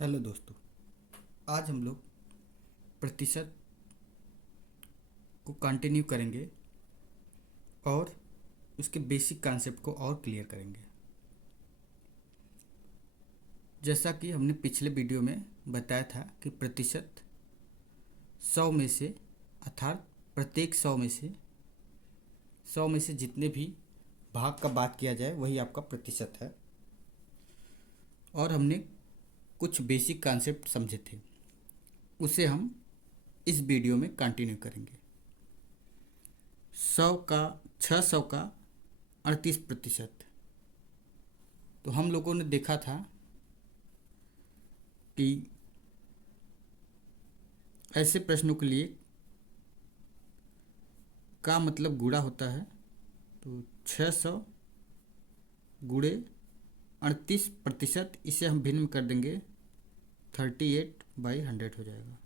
Hello दोस्तों। आज हम लोग प्रतिशत को कंटिन्यू करेंगे और उसके बेसिक कॉन्सेप्ट को और क्लियर करेंगे। जैसा कि हमने पिछले वीडियो में बताया था कि प्रतिशत 100 में से अर्थात प्रत्येक 100 में से जितने भी भाग का बात किया जाए वही आपका प्रतिशत है। और हमने कुछ बेसिक कॉन्सेप्ट समझे थे, उसे हम इस वीडियो में कंटिन्यू करेंगे। 600 का 38%। तो हम लोगों ने देखा था कि ऐसे प्रश्नों के लिए का मतलब गुणा होता है। तो 600 गुणे 38%, इसे हम भिन्न में कर देंगे 38/100 हो जाएगा।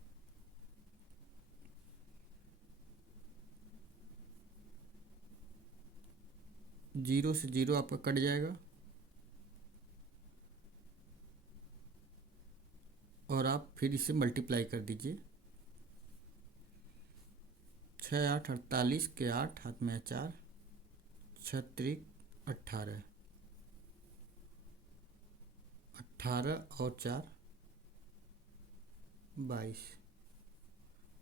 जीरो से जीरो आपका कट जाएगा और आप फिर इसे मल्टीप्लाई कर दीजिए। 6 8 48 के 8 हाथ में 4, 6 18, 18 और 4 22।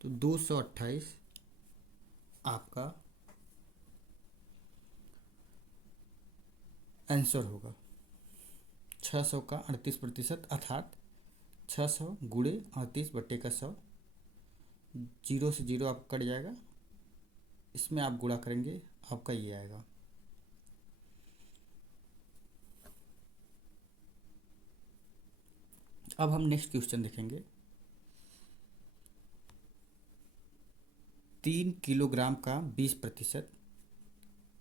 तो 228 आपका आंसर होगा। 600 का 38% अर्थात 600 गुणे 38/100। जीरो से जीरो आप कट जाएगा, इसमें आप गुणा करेंगे, आपका ये आएगा। अब हम नेक्स्ट क्वेश्चन देखेंगे। 3 किलोग्राम का 20%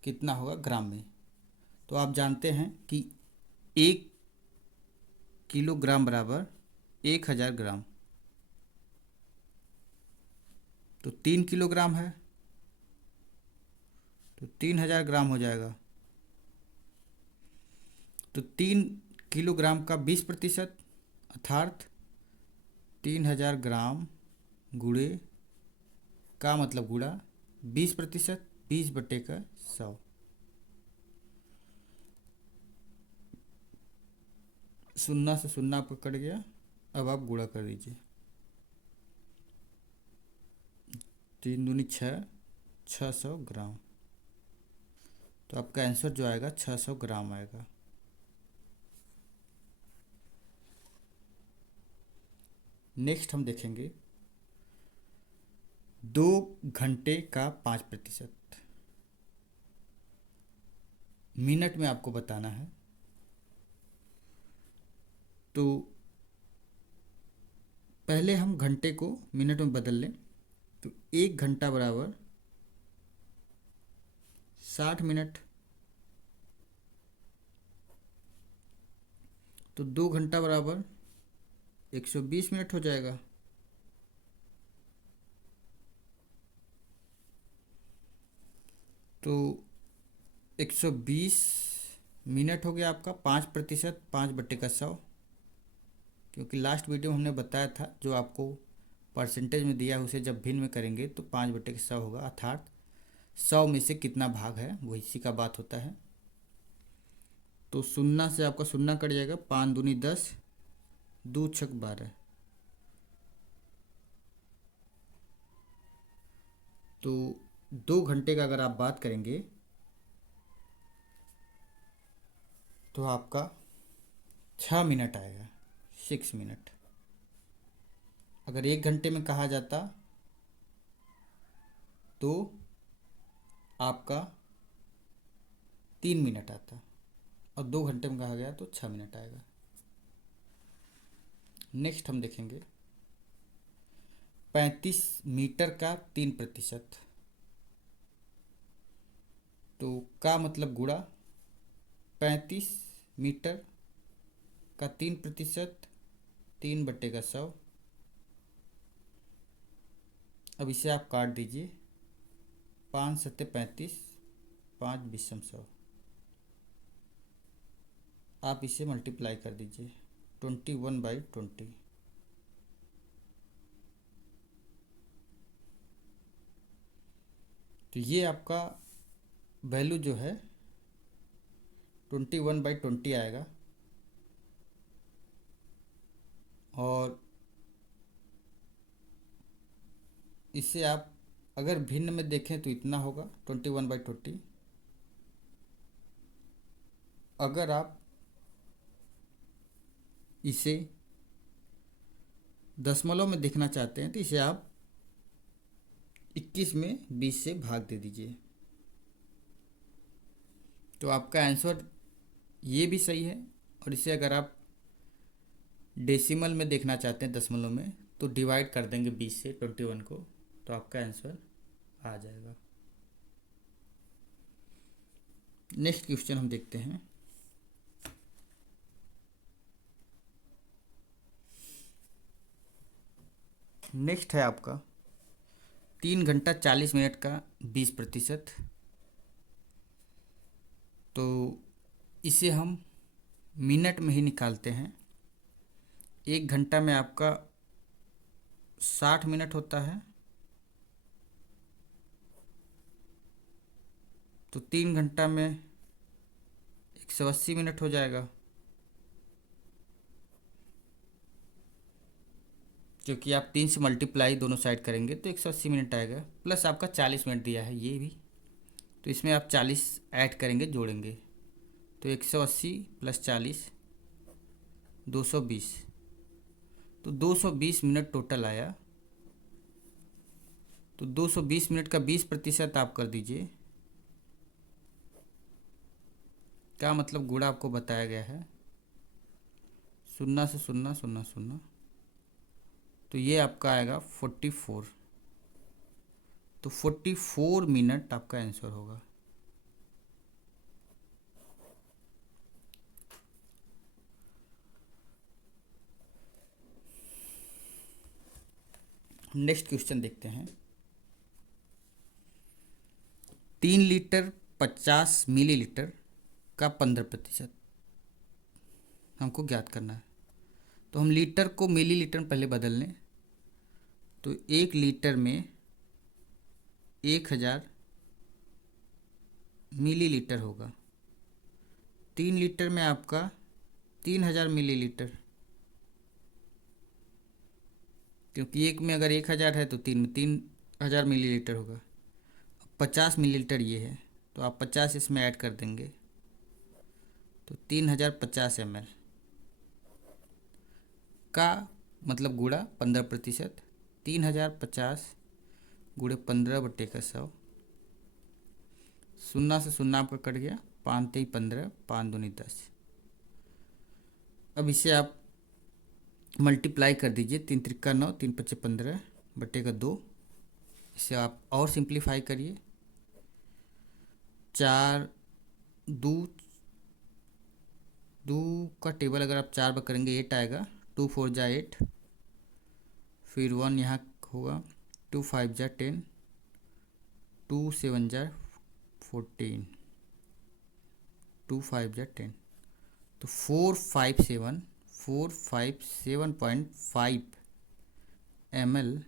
कितना होगा ग्राम में। तो आप जानते हैं कि 1 किलोग्राम बराबर 1000 ग्राम। तो 3 किलोग्राम है तो 3000 ग्राम हो जाएगा। तो 3 किलोग्राम का 20% अर्थात 3000 ग्राम गुणे का मतलब गुणा 20%, 20/100। शून्य से शून्य आपका कट गया। अब आप गुणा कर दीजिए। 3 दूनी 6, 600 ग्राम। तो आपका आंसर जो आएगा 600 ग्राम आएगा। नेक्स्ट हम देखेंगे 2 घंटे का 5%। मिनट में आपको बताना है। तो पहले हम घंटे को मिनट में बदल लें। तो 1 घंटा बराबर 60 मिनट। तो 2 घंटा बराबर 120 मिनट हो जाएगा। तो 120 मिनट हो गया आपका 5%, 5/100। क्योंकि लास्ट वीडियो में हमने बताया था जो आपको परसेंटेज में दिया है उसे जब भिन्न में करेंगे तो 5/100 होगा, अर्थात 100 में से कितना भाग है वो इसी का बात होता है। तो शून्य से आपका शून्य कट जाएगा। 5 दूनी 10, 2 छक 12। तो 2 घंटे का अगर आप बात करेंगे तो आपका 6 मिनट आएगा, 6 मिनट। अगर 1 घंटे में कहा जाता तो आपका 3 मिनट आता, और 2 घंटे में कहा गया तो 6 मिनट आएगा। नेक्स्ट हम देखेंगे 35 मीटर का 3%। तो का मतलब गुणा 35 मीटर का 3%, 3/100। अब इसे आप काट दीजिए। 5 सत्ते 35, 5 विषम 100। आप इसे मल्टीप्लाई कर दीजिए 21/20। तो ये आपका वैल्यू जो है 21/20 आएगा। और इसे आप अगर भिन्न में देखें तो इतना होगा 21/20। अगर आप इसे दशमलव में देखना चाहते हैं तो इसे आप 21 में 20 से भाग दे दीजिए। तो आपका आंसर ये भी सही है। और इसे अगर आप डेसिमल में देखना चाहते हैं, दशमलव में, तो डिवाइड कर देंगे 20 से 21 को, तो आपका आंसर आ जाएगा। नेक्स्ट क्वेश्चन हम देखते हैं। नेक्स्ट है आपका 3 घंटा 40 मिनट का 20%। तो इसे हम मिनट में ही निकालते हैं। 1 घंटा में आपका 60 मिनट होता है, तो 3 घंटा में 180 मिनट हो जाएगा, क्योंकि आप 3 से मल्टीप्लाई दोनों साइड करेंगे तो 180 मिनट आएगा। प्लस आपका 40 मिनट दिया है ये भी, तो इसमें आप 40 ऐड करेंगे, जोड़ेंगे, तो 180 + 40 220, तो 220 मिनट टोटल आया। तो 220 मिनट का 20% आप कर दीजिए। क्या मतलब गुणा आपको बताया गया है, 0 से 0 0 0, तो ये आपका आएगा 44। तो 44 मिनट आपका आंसर होगा। नेक्स्ट क्वेश्चन देखते हैं। 3 लीटर 50 मिलीलीटर का 15% हमको ज्ञात करना है। तो हम लीटर को मिलीलीटर में पहले बदल लें, तो 1 लीटर में 1000 मिलीलीटर होगा। 3 लीटर में आपका 3000 मिलीलीटर, क्योंकि एक में अगर 1000 है तो 3 में 3000 मिलीलीटर होगा। 50 मिलीलीटर ये है, तो आप 50 इसमें ऐड कर देंगे, तो 3050 ml का मतलब गुणा 15%। 3050 गुणे 15/100, 0 से 0 आपका कट गया, 5 3 15, 5 दूनी 10। अब इसे आप मल्टीप्लाई कर दीजिए, 3 त्रिका 9, 3 पच्चे 15/2। इसे आप और सिंप्लीफाई करिए, 4 2 2 का टेबल अगर आप 4 बार करेंगे 8 आएगा, 2 4 जा 8, फिर 1 यहाँ होगा, 2 5 जा 10, 2 7 जा 14, 2 5 जा 10, तो 457.5 ml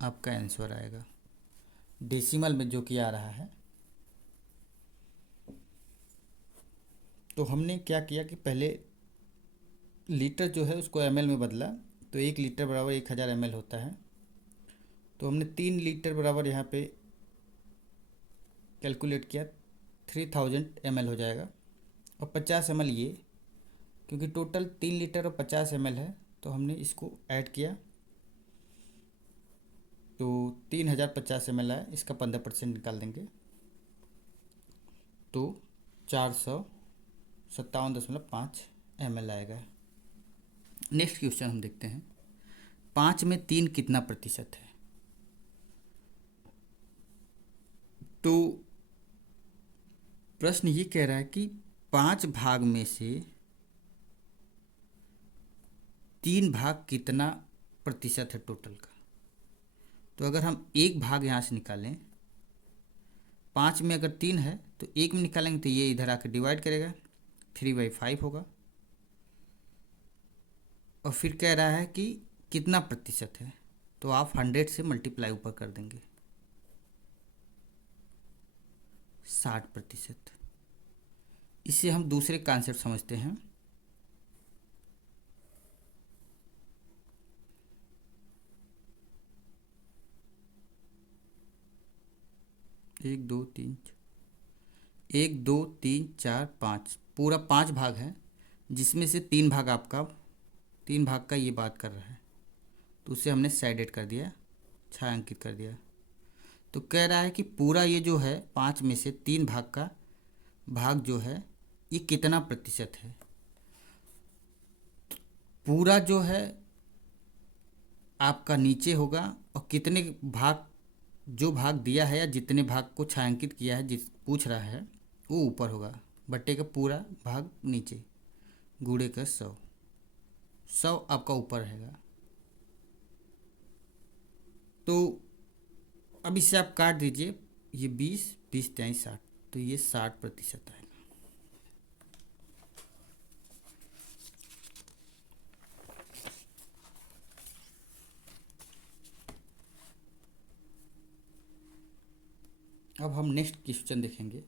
आपका आंसर आएगा, डेसिमल में जो कि आ रहा है। तो हमने क्या किया कि पहले लीटर जो है उसको ml में बदला, तो 1 लीटर बराबर 1000 ml होता है। तो हमने 3 लीटर बराबर यहाँ पे कैलकुलेट किया, 3000 ml हो जाएगा। और 50 ml ये, क्योंकि टोटल 3 लीटर और 50 ml है, तो हमने इसको ऐड किया, तो 3050 ml आया। इसका 15% निकाल देंगे, तो 457.5 ml आएगा। नेक्स्ट क्वेश्चन हम देखते हैं। 5 में 3 कितना प्रतिशत है? तो प्रश्न ये कह रहा है कि 5 भाग में से 3 भाग कितना प्रतिशत है टोटल का। तो अगर हम 1 भाग यहाँ से निकालें, 5 में अगर 3 है तो 1 में निकालेंगे तो ये इधर आकर डिवाइड करेगा, 3/5 होगा। और फिर कह रहा है कि कितना प्रतिशत है, तो आप 100 से मल्टीप्लाई ऊपर कर देंगे। 60%। इससे हम दूसरे कॉन्सेप्ट समझते हैं। एक दो तीन, 1 2 3 4 5, पूरा 5 भाग है, जिसमें से 3 भाग आपका, 3 भाग का ये बात कर रहा है, तो उसे हमने साइडेड कर दिया, छायांकित कर दिया। तो कह रहा है कि पूरा ये जो है 5 में से 3 भाग का भाग जो है ये कितना प्रतिशत है। पूरा जो है आपका नीचे होगा, और कितने भाग, जो भाग दिया है या जितने भाग को छायांकित किया है, जिस पूछ रहा है, वो ऊपर होगा। बट्टे का पूरा भाग नीचे, गुणे का 100, 100 आपका ऊपर रहेगा। तो अब इसे आप काट दीजिए, ये 20 20 23 60, तो ये 60% आएगा। अब हम नेक्स्ट क्वेश्चन देखेंगे।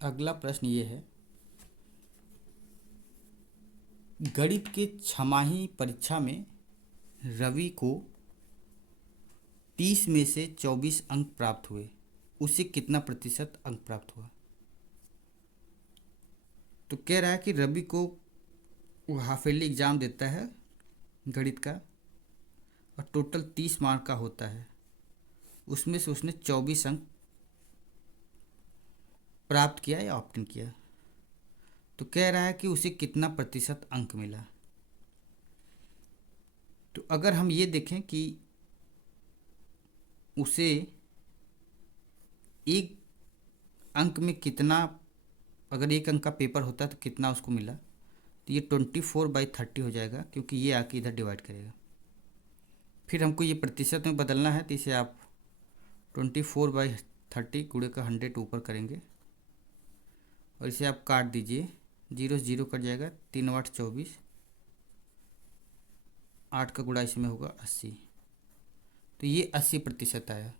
अगला प्रश्न ये है, गणित के छमाही परीक्षा में रवि को 30 में से 24 अंक प्राप्त हुए, उसे कितना प्रतिशत अंक प्राप्त हुआ। तो कह रहा है कि रवि को वो हाफ ईयरली एग्ज़ाम देता है गणित का, और टोटल 30 मार्क का होता है, उसमें से उसने 24 अंक प्राप्त किया या ऑप्टेन किया। तो कह रहा है कि उसे कितना प्रतिशत अंक मिला। तो अगर हम ये देखें कि उसे एक अंक में कितना, अगर एक अंक का पेपर होता है तो कितना उसको मिला, तो ये 24/30 हो जाएगा, क्योंकि ये आके इधर डिवाइड करेगा। फिर हमको ये प्रतिशत में बदलना है, तो इसे आप 24/30 गुणे का 100 ऊपर करेंगे, और इसे आप काट दीजिए, 0 से 0 कट जाएगा, 3 8 24, 8 का गुणा इसमें होगा 80, तो ये 80% आया।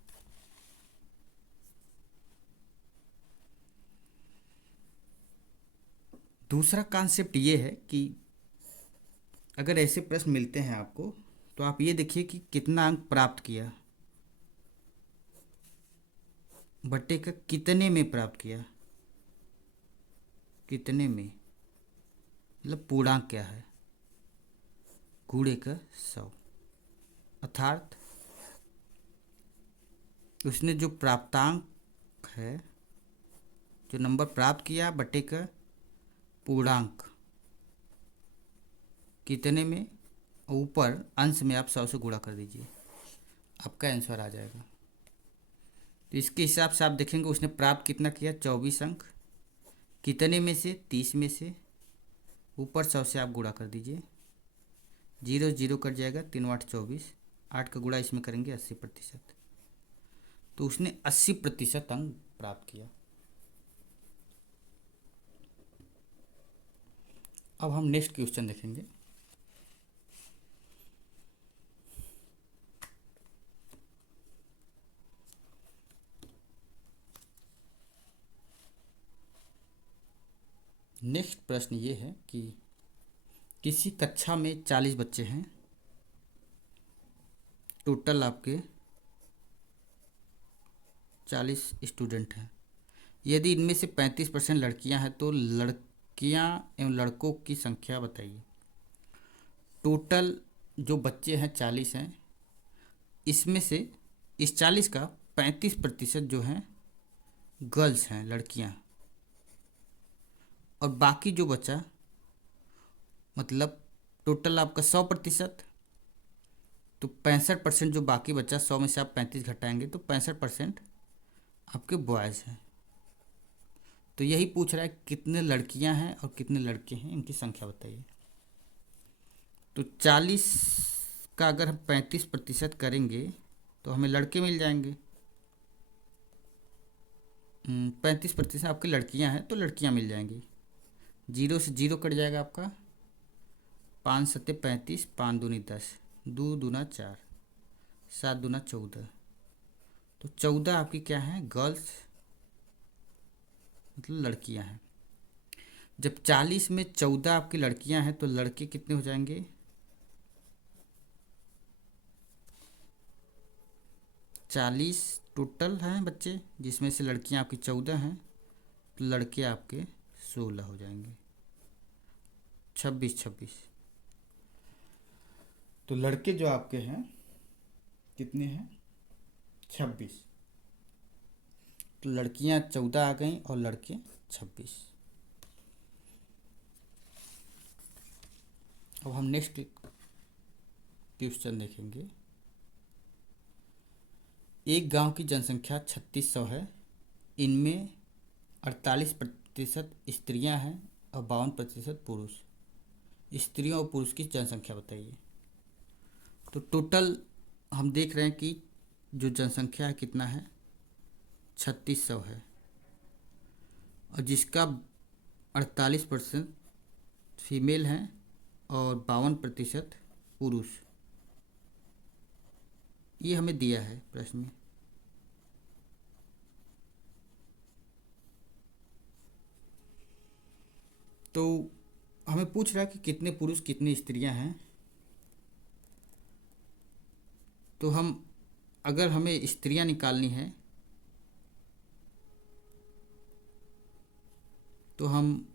दूसरा कॉन्सेप्ट ये है कि अगर ऐसे प्रश्न मिलते हैं आपको, तो आप ये देखिए कि कितना अंक प्राप्त किया, बट्टे का कितने में प्राप्त किया, कितने में, मतलब पूर्णांक क्या है, गुणे का 100, अर्थात उसने जो प्राप्तांक है, जो नंबर प्राप्त किया, बट्टे का पूर्णांक कितने में, ऊपर अंश में आप 100 से गुणा कर दीजिए, आपका आंसर आ जाएगा। तो इसके हिसाब से आप देखेंगे उसने प्राप्त कितना किया, 24 अंक, कितने में से, 30 में से, ऊपर 100 से आप गुणा कर दीजिए, 0 0 कट जाएगा, 3 8 24, 8 का गुणा इसमें करेंगे 80%, तो उसने 80% अंक प्राप्त किया। अब हम नेक्स्ट क्वेश्चन देखेंगे। नेक्स्ट प्रश्न ये है कि किसी कक्षा में 40 बच्चे हैं, टोटल आपके 40 स्टूडेंट हैं। यदि इनमें से 35% लड़कियां हैं, तो लड़कियां एवं लड़कों की संख्या बताइए। टोटल जो बच्चे हैं 40 हैं, इसमें से इस 40 का 35% जो हैं गर्ल्स हैं, लड़कियां, और बाकी जो बचा, मतलब टोटल आपका 100%, तो 65% जो बाकी बचा, 100 में से आप 35 घटाएंगे तो 65% आपके बॉयज़ हैं। तो यही पूछ रहा है कितने लड़कियां हैं और कितने लड़के हैं, इनकी संख्या बताइए। तो 40 का अगर हम 35% करेंगे तो हमें लड़के मिल जाएंगे, 35% आपकी लड़कियां हैं, तो लड़कियां मिल जाएंगी। 0 से 0 कट जाएगा आपका। 5 सत्ते 35, 5 दूनी 10, 2 दूना 4, 7 दूना 14, तो 14 आपकी क्या है, गर्ल्स, मतलब लड़कियां हैं। जब 40 में 14 आपकी लड़कियां हैं तो लड़के कितने हो जाएंगे, 40 टोटल हैं बच्चे, जिसमें से लड़कियां आपकी 14 हैं, तो लड़के आपके 16 हो जाएंगे। 26 26, तो लड़के जो आपके हैं कितने हैं, 26। तो लड़कियां 14 आ गई और लड़के 26। अब हम नेक्स्ट क्वेश्चन देखेंगे। एक गांव की जनसंख्या 3600 है। इनमें 48% स्त्रियां हैं और 52% पुरुष। स्त्रियों और पुरुष की जनसंख्या बताइए। तो टोटल हम देख रहे हैं कि जो जनसंख्या है कितना है, 3600 है, और जिसका 48% फीमेल हैं और 52% पुरुष। ये हमें दिया है प्रश्न में। तो हमें पूछ रहा है कि कितने पुरुष कितनी स्त्रियां हैं। तो हम, अगर हमें स्त्रियां निकालनी है तो हम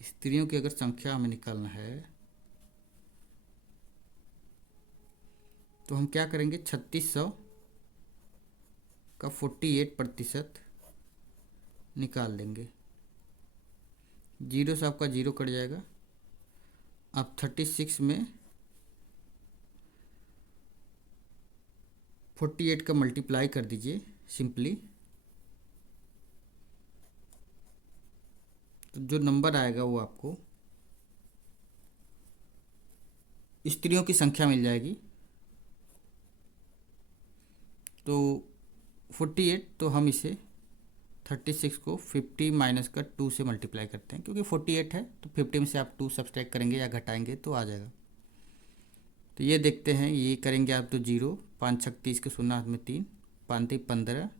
स्त्रियों की अगर संख्या हमें निकालना है तो हम क्या करेंगे, 3600 का 48% निकाल देंगे। 0 से आपका 0 कट जाएगा। आप 36 में 48 का मल्टीप्लाई कर दीजिए सिंपली, तो जो नंबर आएगा वो आपको स्त्रियों की संख्या मिल जाएगी। तो 48, तो हम इसे 36 को 50 माइनस का 2 से मल्टीप्लाई करते हैं, क्योंकि 48 है तो 50 में से आप 2 सब्सट्रैक्ट करेंगे या घटाएंगे तो आ जाएगा। तो ये देखते हैं, ये करेंगे आप तो 0, 5 छक 30 के 0 हाथ में 3, 5 3 15,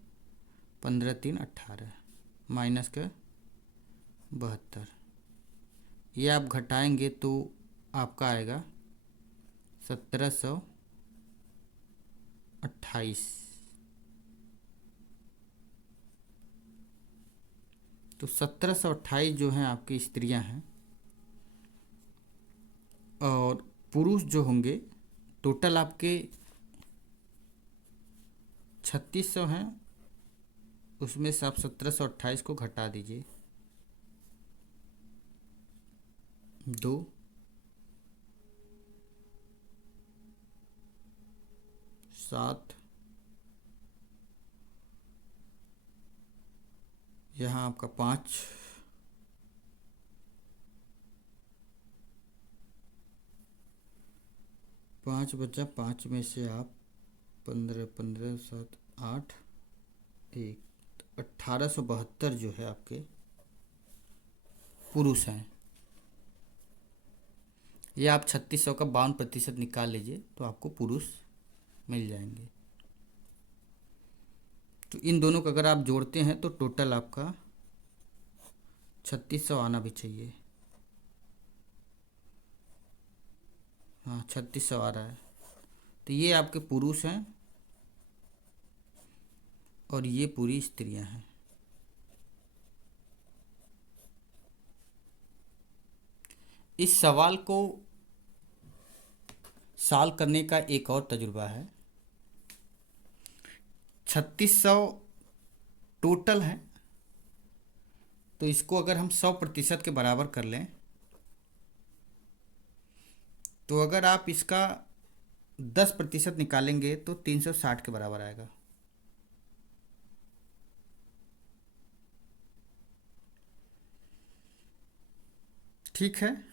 15 3 18, माइनस का 72। ये आप घटाएंगे तो आपका आएगा 1728। तो 1728 जो हैं आपकी स्त्रियां हैं, और पुरुष जो होंगे टोटल आपके 3600 हैं, उसमें से आप 1728 को घटा दीजिए। 2 7, यहाँ आपका 5, 5 बचा, 5 में से आप 15 15 7 8 1, 1872 जो है आपके पुरुष हैं। ये आप 3600 का 52% निकाल लीजिए तो आपको पुरुष मिल जाएंगे। तो इन दोनों को अगर आप जोड़ते हैं तो टोटल आपका 3600 आना भी चाहिए। हाँ, 3600 आ रहा है। तो ये आपके पुरुष हैं और ये पूरी स्त्रियां हैं। इस सवाल को सॉल्व करने का एक और तजुर्बा है। 3600 टोटल है, तो इसको अगर हम 100% के बराबर कर लें तो अगर आप इसका 10% निकालेंगे तो 360 के बराबर आएगा। ठीक है,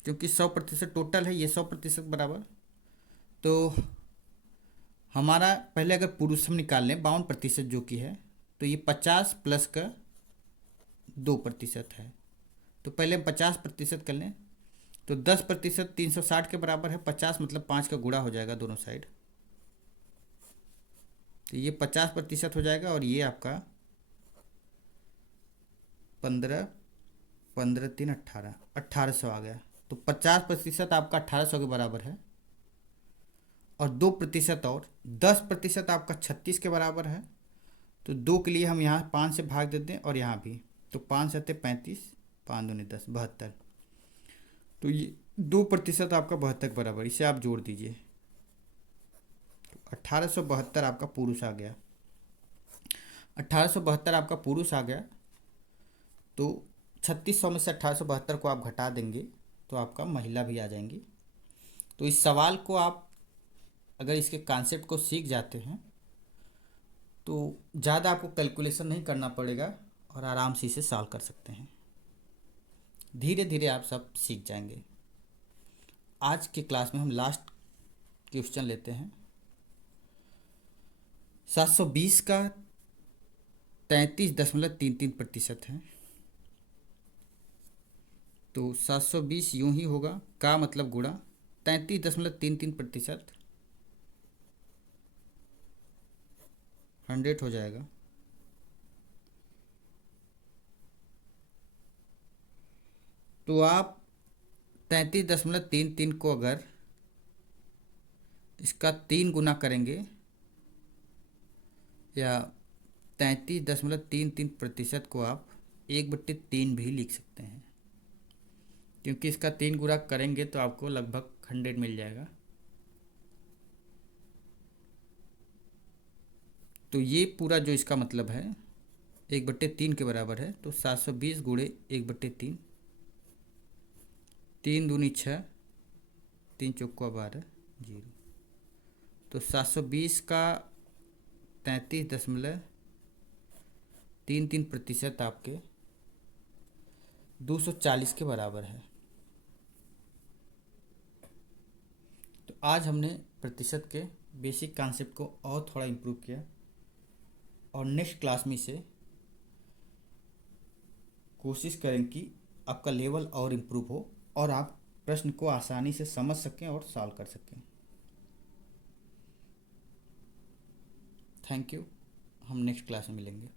क्योंकि 100% टोटल है, ये 100% बराबर। तो हमारा पहले अगर पुरुष हम निकाल लें 52% जो कि है, तो ये 50 प्लस का 2% है। तो पहले हम 50% कर लें, तो 10% 360 के बराबर है। 50 मतलब 5 का गुणा हो जाएगा दोनों साइड, तो ये 50% हो जाएगा। और ये आपका 15, 15 3 18, 1800 आ गया। तो 50% आपका 1800 के बराबर है, और 2% और 10% आपका 36 के बराबर है। तो 2 के लिए हम यहाँ 5 से भाग देते हैं, और यहाँ भी, तो 5 7 35, 5 दूनी 10, 72। तो ये 2% आपका 72 के बराबर, इसे आप जोड़ दीजिए। 1872 आपका पुरुष आ गया। 1872 आपका पुरुष आ गया। तो 3600 में से 1872 को आप घटा देंगे, तो आपका महिला भी आ जाएंगी। तो इस सवाल को आप अगर इसके कॉन्सेप्ट को सीख जाते हैं, तो ज़्यादा आपको कैलकुलेशन नहीं करना पड़ेगा, और आराम से इसे सॉल्व कर सकते हैं। धीरे धीरे आप सब सीख जाएंगे। आज की क्लास में हम लास्ट क्वेश्चन लेते हैं। 720 का 33.33% है। तो 720 यूं ही होगा, का मतलब गुणा 33.33%, 100 हो जाएगा। तो आप 33.33 को अगर इसका 3 गुना करेंगे, या 33.33% को आप 1/3 भी लिख सकते हैं, क्योंकि इसका 3 गुना करेंगे तो आपको लगभग 100 मिल जाएगा। तो ये पूरा जो इसका मतलब है 1/3 के बराबर है। तो 720 गुणे 1/3, 3 दूनी 6, 3 चौका 12, 0। तो 720 का 33.33% आपके 240 के बराबर है। तो आज हमने प्रतिशत के बेसिक कॉन्सेप्ट को और थोड़ा इम्प्रूव किया, और नेक्स्ट क्लास में इसे कोशिश करें कि आपका लेवल और इम्प्रूव हो, और आप प्रश्न को आसानी से समझ सकें और सॉल्व कर सकें। Thank you. हम नेक्स्ट क्लास में मिलेंगे।